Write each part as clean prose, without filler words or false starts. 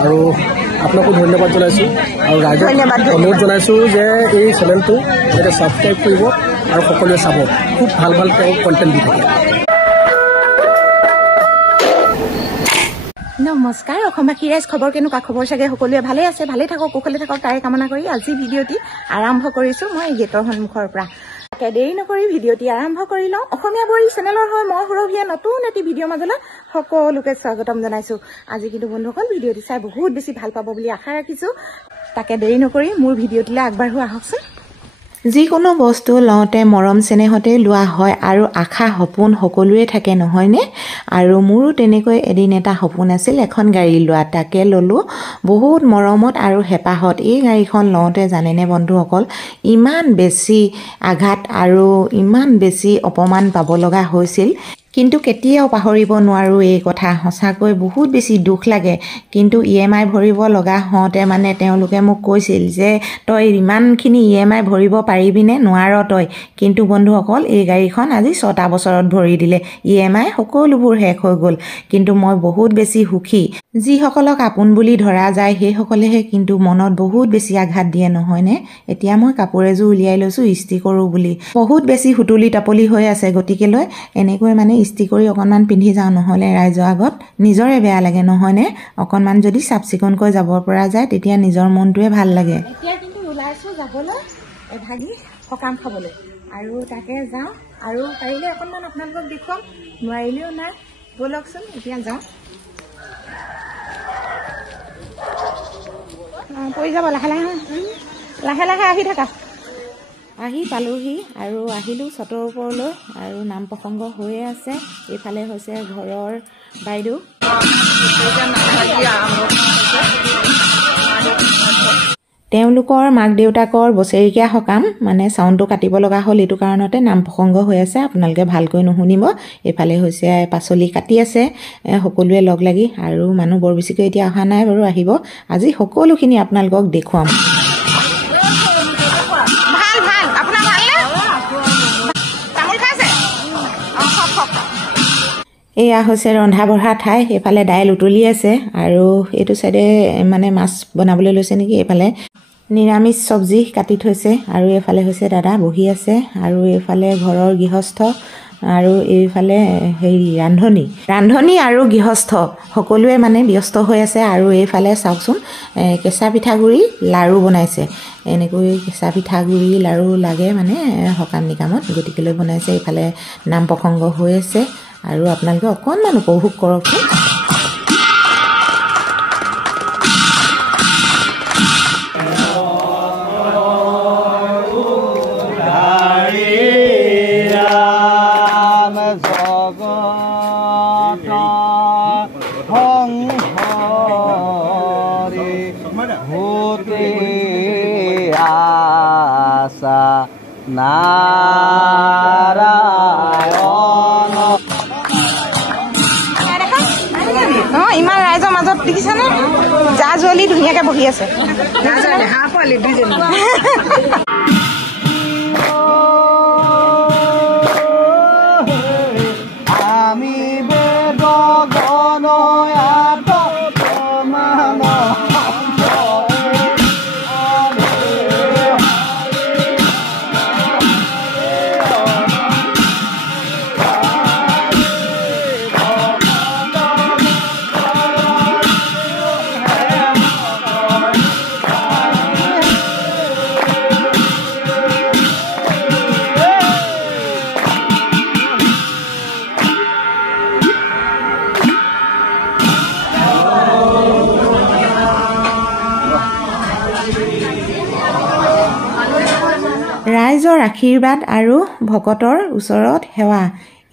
আৰু আপোনাকো ধন্যবাদ জনাইছোঁ আৰু ৰাইজক অনুৰোধ জনাইছোঁ যে এই চেনেলটো যাতে ছাবস্ক্ৰাইব কৰিব আৰু সকলোৱে চাব খুব ভাল ভাল তেওঁ কণ্টেণ্ট দি থাকে নমস্কাৰ অসমবাসী ৰাইজ খবৰ কেনেকুৱা খবৰ চাগে সকলোৱে ভালে আছে ভালে থাকক কুশলে থাকক তাৰে কামনা কৰি আজি ভিডিঅ'টি আৰম্ভ কৰিছোঁ মই গেটৰ সন্মুখৰ পৰা দেৰি নকৰি ভিডিঅ'টি আৰম্ভ কৰি লওঁ অসমীয়া বোৱাৰী চেনেলৰ হয় মই সুৰভিয়া নতুন এটি ভিডিঅ'ৰ মাজলৈ সকলোকে স্বাগতম জনাইছোঁ আজি কিন্তু বন্ধুসকল ভিডিঅ'টি চাই বহুত বেছি ভাল পাব বুলি আশা ৰাখিছোঁ তাকে দেৰি নকৰি মোৰ ভিডিঅ'টিলৈ আগবাঢ়ো আহকচোন যিকোনো বস্তু লওঁতে মৰম চেনেহতে লোৱা হয় আৰু আশা সপোন সকলোৱে থাকে নহয়নে আৰু মোৰো তেনেকৈ এদিন এটা সপোন আছিল এখন গাড়ী লোৱা তাকে ল'লোঁ বহুত মৰমত আৰু হেঁপাহত এই গাড়ীখন লওঁতে জানেনে বন্ধুসকল ইমান বেছি আঘাত আৰু ইমান বেছি অপমান পাব লগা হৈছিল কিন্তু কেতিয়াও পাহৰিব নোৱাৰোঁ এই কথা সঁচাকৈ বহুত বেছি দুখ লাগে কিন্তু EMI ভৰিব লগা হওঁতে মানে তেওঁলোকে মোক কৈছিল যে তই ইমানখিনি EMI ভৰিব পাৰিবিনে নোৱাৰ তই কিন্তু বন্ধুসকল এই গাড়ীখন আজি 6টা বছৰত ভৰি দিলে EMI সকলোবোৰ শেষ হৈ গ'ল কিন্তু মই বহুত বেছি সুখী যিসকলক আপোন বুলি ধৰা যায় সেইসকলেহে কিন্তু মনত বহুত বেছি আঘাত দিয়ে নহয়নে এতিয়া মই কাপোৰ এযোৰ উলিয়াই লৈছোঁ ইস্ত্ৰি কৰোঁ বুলি বহুত বেছি হুতুলি টাপলি হৈ আছে গতিকেলৈ এনেকৈ মানে ইস্ত্ৰি কৰি অকণমান পিন্ধি যাওঁ নহ'লে ৰাইজৰ আগত নিজৰে বেয়া লাগে নহয়নে অকণমান যদি চাফ চিকুণকৈ যাব পৰা যায় তেতিয়া নিজৰ মনটোৱে ভাল লাগে এতিয়া কিন্তু ওলাইছোঁ যাবলৈ এভাগি সকাম খাবলৈ আৰু তাকে যাওঁ আৰু পাৰিলে অকণমান আপোনালোকক দেখুৱাম নোৱাৰিলেও নাই ব'লকচোন এতিয়া যাওঁ পৰি যাব লাহে লাহে লাহে লাহে আহি থাকা আহি পালোহি আৰু আহিলোঁ ছটৰ ওপৰলৈ আৰু নাম প্ৰসংগ হৈয়ে আছে এইফালে হৈছে ঘৰৰ বাইদেউ তেওঁলোকৰ মাক দেউতাকৰ বছৰেকীয়া সকাম মানে চাউণ্ডটো কাটিব লগা হ'ল এইটো কাৰণতে নাম প্ৰসংগ হৈ আছে আপোনালোকে ভালকৈ নুশুনিব এইফালে হৈছে পাচলি কাটি আছে সকলোৱে লগ লাগি আৰু মানুহ বৰ বেছিকৈ এতিয়া অহা নাই বাৰু আহিব আজি সকলোখিনি আপোনালোকক দেখুৱাম এয়া হৈছে ৰন্ধা বঢ়া ঠাই এইফালে দাইল উতলি আছে আৰু এইটো চাইডে মানে মাছ বনাবলৈ লৈছে নেকি এইফালে নিৰামিষ চব্জি কাটি থৈছে আৰু এইফালে হৈছে দাদা বহি আছে আৰু এইফালে ঘৰৰ গৃহস্থ আৰু এইফালে হেৰি ৰান্ধনী আৰু গৃহস্থ সকলোৱে মানে ব্যস্ত হৈ আছে আৰু এইফালে চাওকচোন কেঁচা পিঠাগুড়ি লাড়ু বনাইছে এনেকৈ কেঁচা পিঠাগুড়ি লাড়ু লাগে মানে সকাম নিকামত গতিকেলৈ বনাইছে এইফালে নাম প্ৰসংগ হৈ আছে আৰু আপোনালোকে অকণমান উপভোগ কৰকচোন ইমান ৰাইজৰ মাজত দেখিছানে জা জুৱলি ধুনীয়াকে বহি আছে ৰাইজৰ আশীৰ্বাদ আৰু ভকতৰ ওচৰত সেৱা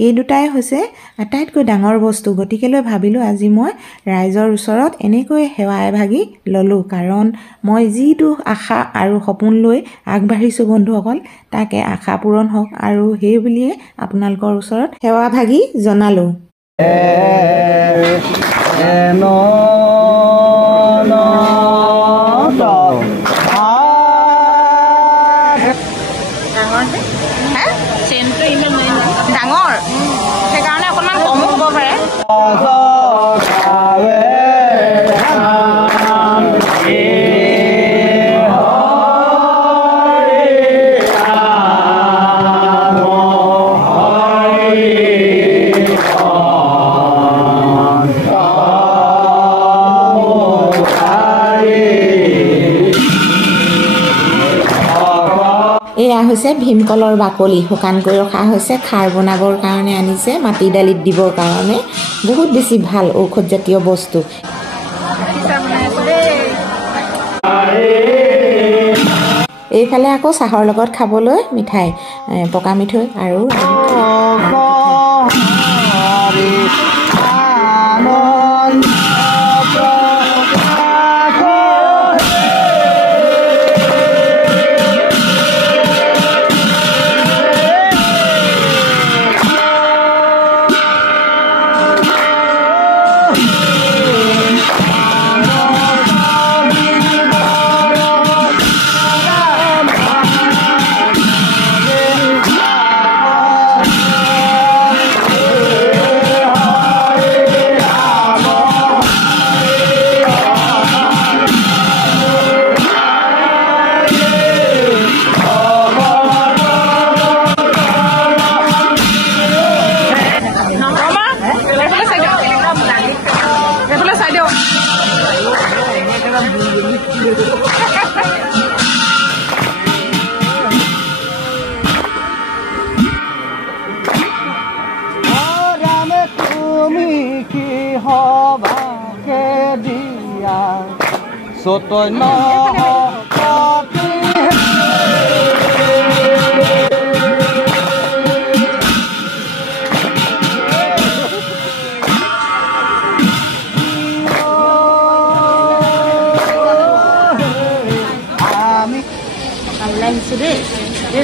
এই দুটাই হৈছে আটাইতকৈ ডাঙৰ বস্তু গতিকেলৈ ভাবিলোঁ আজি মই ৰাইজৰ ওচৰত এনেকৈ সেৱা এভাগি ল'লোঁ কাৰণ মই যিটো আশা আৰু সপোন লৈ আগবাঢ়িছোঁ বন্ধুসকল তাকে আশা পূৰণ হওক আৰু সেই বুলিয়ে আপোনালোকৰ ওচৰত সেৱা ভাগি জনালোঁ ডাঙৰ সেইকাৰণে অকণমান কমো হ'ব পাৰে এয়া হৈছে ভীমকলৰ বাকলি শুকান কৰি ৰখা হৈছে খাৰ বনাবৰ কাৰণে আনিছে মাটি দালিত দিবৰ কাৰণে বহুত বেছি ভাল ঔষধজাতীয় বস্তু এইফালে আকৌ চাহৰ লগত খাবলৈ মিঠাই পকা মিঠৈ আৰু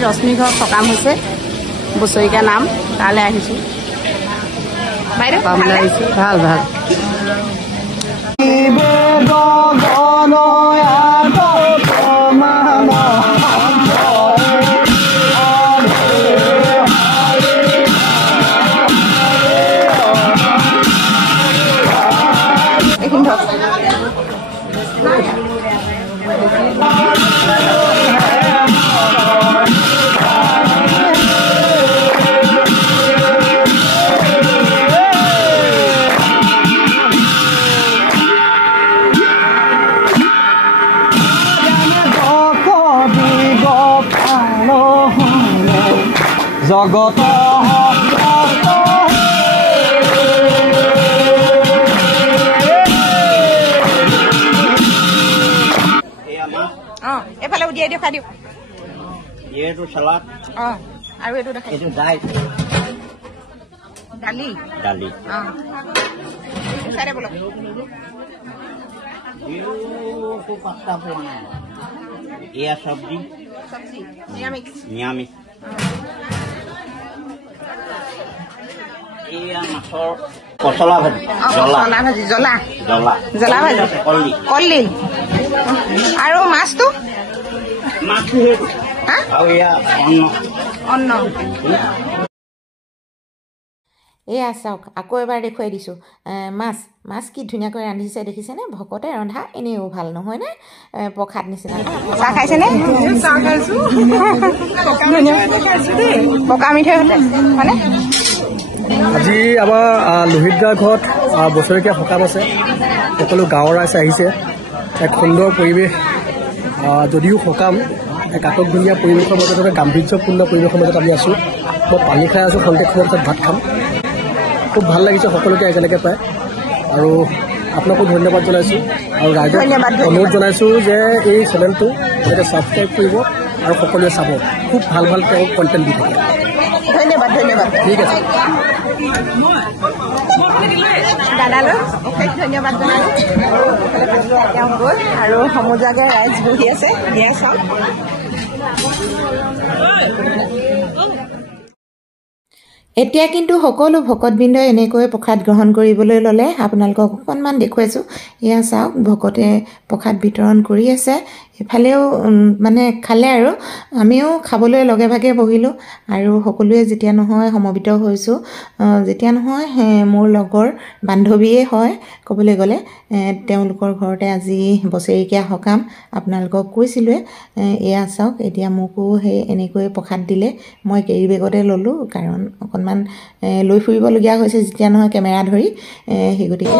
ৰশ্মি ঘৰ সকাম হৈছে বছৰিকীয়া নাম তালৈ আহিছোঁ সকামলৈ আহিছোঁ ভাল ভাল জগত এফালে উলিয়াই দিওঁ খাই দিওঁ এইটো চালাড আৰু এইটো দেখাই এইটো দাইল দালি দালি চাৰে বলক এইটো পাস্তা পোৱা নাই এয়া চব্জি নিৰামিষ এয়া মাছৰ পচলা ভাজি জ্বলা ভাজি জ্বলা জ্বলা জ্বলা ভাজি কলডিল আৰু মাছটো মাছটো আৰু এয়া অন্ন এয়া চাওক আকৌ এবাৰ দেখুৱাই দিছোঁ মাছ কি ধুনীয়াকৈ ৰান্ধিছে দেখিছেনে ভকতে ৰন্ধা এনেও ভাল নহয়নে প্ৰসাদ নিচিনা চাহ খাইছেনে পকা মিঠৈ হতে হয়নে আজি আমাৰ লোহিতদা ঘৰত বছৰেকীয়া সকাম আছে সকলো গাঁৱৰ ৰাইজ আহিছে এক সুন্দৰ পৰিৱেশ যদিও সকাম এক আটকধুনীয়া পৰিৱেশৰ মাজত এটা গাম্ভীৰ্যপূৰ্ণ পৰিৱেশৰ মাজত আমি আছোঁ মই পানী খাই আছোঁ সন্ধিয়া সময়ত পিছত ভাত খাম খুব ভাল লাগিছে সকলোকে একেলগে পায় আৰু আপোনাকো ধন্যবাদ জনাইছোঁ আৰু ৰাইজক অনুৰোধ জনাইছোঁ যে এই চেনেলটো যাতে ছাবস্ক্ৰাইব কৰিব আৰু সকলোৱে চাব খুব ভাল ভাল তেওঁ কণ্টেণ্ট দি থাকে ধন্যবাদ ঠিক আছে দাদালৈ অশেষ ধন্যবাদ জনালোঁ তেওঁ গ'ল আৰু সমজুৱাকৈ ৰাইজ বহি আছে এয়াই চাওক এতিয়া কিন্তু সকলো ভকতবৃন্দই এনেকৈ প্ৰসাদ গ্ৰহণ কৰিবলৈ ল'লে আপোনালোকক অকণমান দেখুৱাইছোঁ এয়া চাওক ভকতে প্ৰসাদ বিতৰণ কৰি আছে এফালেও মানে খালে আৰু আমিও খাবলৈ লগে ভাগে বহিলোঁ আৰু সকলোৱে যেতিয়া নহয় সমবেত হৈছোঁ যেতিয়া নহয় মোৰ লগৰ বান্ধৱীয়ে হয় ক'বলৈ গ'লে তেওঁলোকৰ ঘৰতে আজি বছৰেকীয়া সকাম আপোনালোকক কৈছিলোঁৱে এয়া চাওক এতিয়া মোকো সেই এনেকৈ প্ৰসাদ দিলে মই কেৰি বেগতে ল'লোঁ কাৰণ অকণমান লৈ ফুৰিবলগীয়া হৈছে যেতিয়া নহয় কেমেৰা ধৰি সেই গতিকে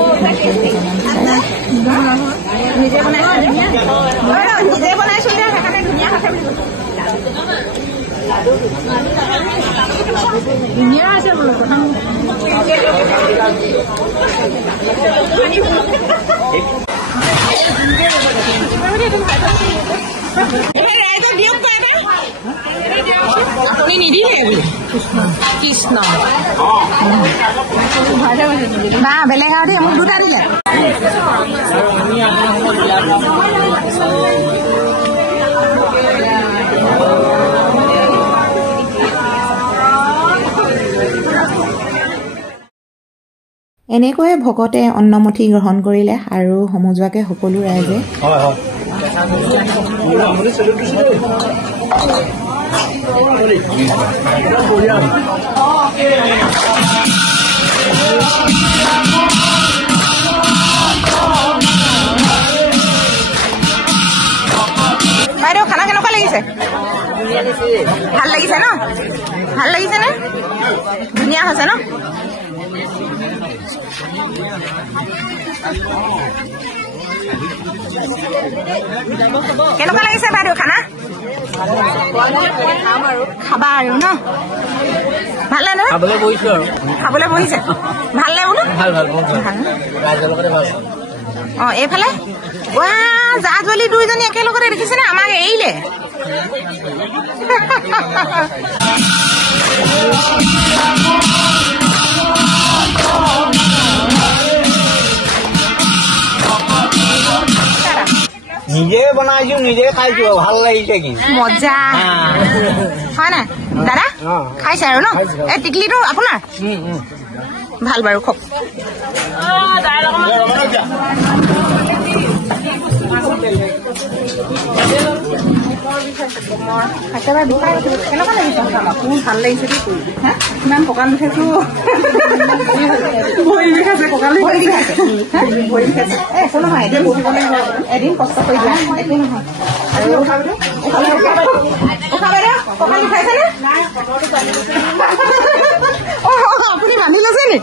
নিজে বনাইছোঁ ধুনীয়া আছে বোলো প্ৰথম আপুনি নিদিলে কৃষ্ণ বা বেলেগ আৰু মোক দুটা দিলে এনেকৈয়ে ভকতে অন্নমুঠি গ্ৰহণ কৰিলে আৰু সমজুৱাকে সকলো ৰাইজে বাইদেউ খানা কেনেকুৱা লাগিছে ভাল লাগিছে ন ভাল লাগিছে নে ধুনীয়া হৈছে ন কেনেকুৱা লাগিছে বাইদেউ খানা খাবা আৰু ন ভালে ন খাবলৈ বহিছে ভালনে বোলো অ এইফালে জা জলি দুইজনী একেলগতে দেখিছে নে আমাক এৰিলে নিজে বনাইছো নিজে খাইছো ভাল লাগিছে কি মজা হয় নাই দাদা খাইছে আৰু ন এই টিকলিটো আপোনাৰ ভাল বাৰু খুব কেনেকুৱা লাগিছে ভাল লাগিছে ইমান কঁকাল বিষাইছো ভৰি বিষাইছে কঁকাল ভৰি বিষাইছে একো নহয় এতিয়া বহিব লাগিব এদিন কষ্ট কৰি দিয়া একো নহয় আৰু কঁকাল বিষাইছেনে আপুনি বান্ধি লৈছে নি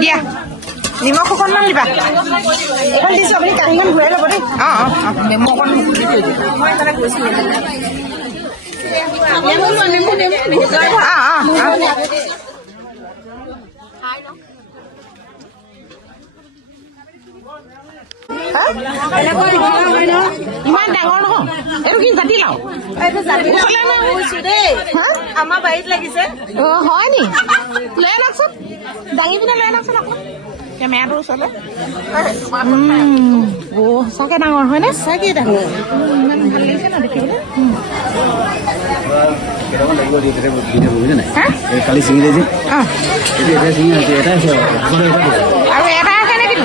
দিয়া নিমখ অকণমান দিবা এইখন দিছো আপুনি কাঁহীখন ঘূৰাই ল'ব দেই নেমু অকণ ইমান ডাঙৰ নহয় এইটো কি জাতিলাও আমাৰ বাৰীত লাগিছে হয় নি লৈ আনকচোন দাঙি পিনে লৈ আনকচোন আকৌ কেমেৰাটোৰ ওচৰলৈ সঁচাকে ডাঙৰ হয়নে সঁচাকে ডাঙৰ ইমান ভাল লাগিছে ন দেখিবলৈ কালি ছিঙিলে যে আৰু এটা আছে নেকি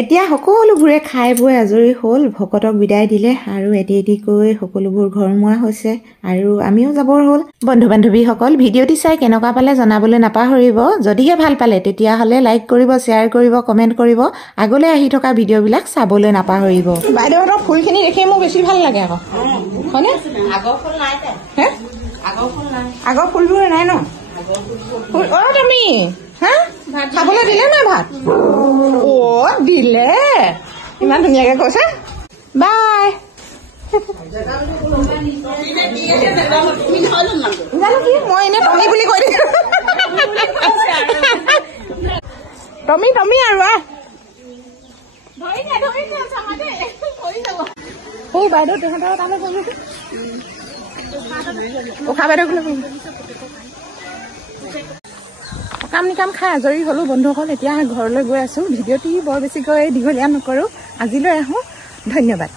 এতিয়া সকলোবোৰে খাই বৈ আজৰি হ'ল ভকতক বিদায় দিলে আৰু এটি এটিকৈ সকলোবোৰ ঘৰমুৱা হৈছে আৰু আমিও যাবৰ হ'ল বন্ধু বান্ধৱীসকল ভিডিঅ'টি চাই কেনেকুৱা পালে জনাবলৈ নাপাহৰিব যদিহে ভাল পালে তেতিয়াহ'লে লাইক কৰিব শ্বেয়াৰ কৰিব কমেণ্ট কৰিব আগলৈ আহি থকা ভিডিঅ'বিলাক চাবলৈ নাপাহৰিব বাইদেউহঁতৰ ফুলখিনি দেখি মোৰ বেছি ভাল লাগে আকৌ হয়নে আগৰ ফুলবোৰ নাই ন তুমি খাবলৈ দিলে নাই ভাত দিলে ইমান ধুনীয়াকে কৈছে বাই জানো কি মই এনে টমি বুলি কৈ দিছো টমি টমি আৰু বাইদেউ তেহেঁতৰ তালৈ উষা বাইদেউ কাম নিকাম খাই আজৰি হ'লো বন্ধুসকল এতিয়া ঘৰলৈ গৈ আছো ভিডিঅ'টি বৰ বেছিকৈ দীঘলীয়া নকৰো আজিলৈ আহোঁ ধন্যবাদ।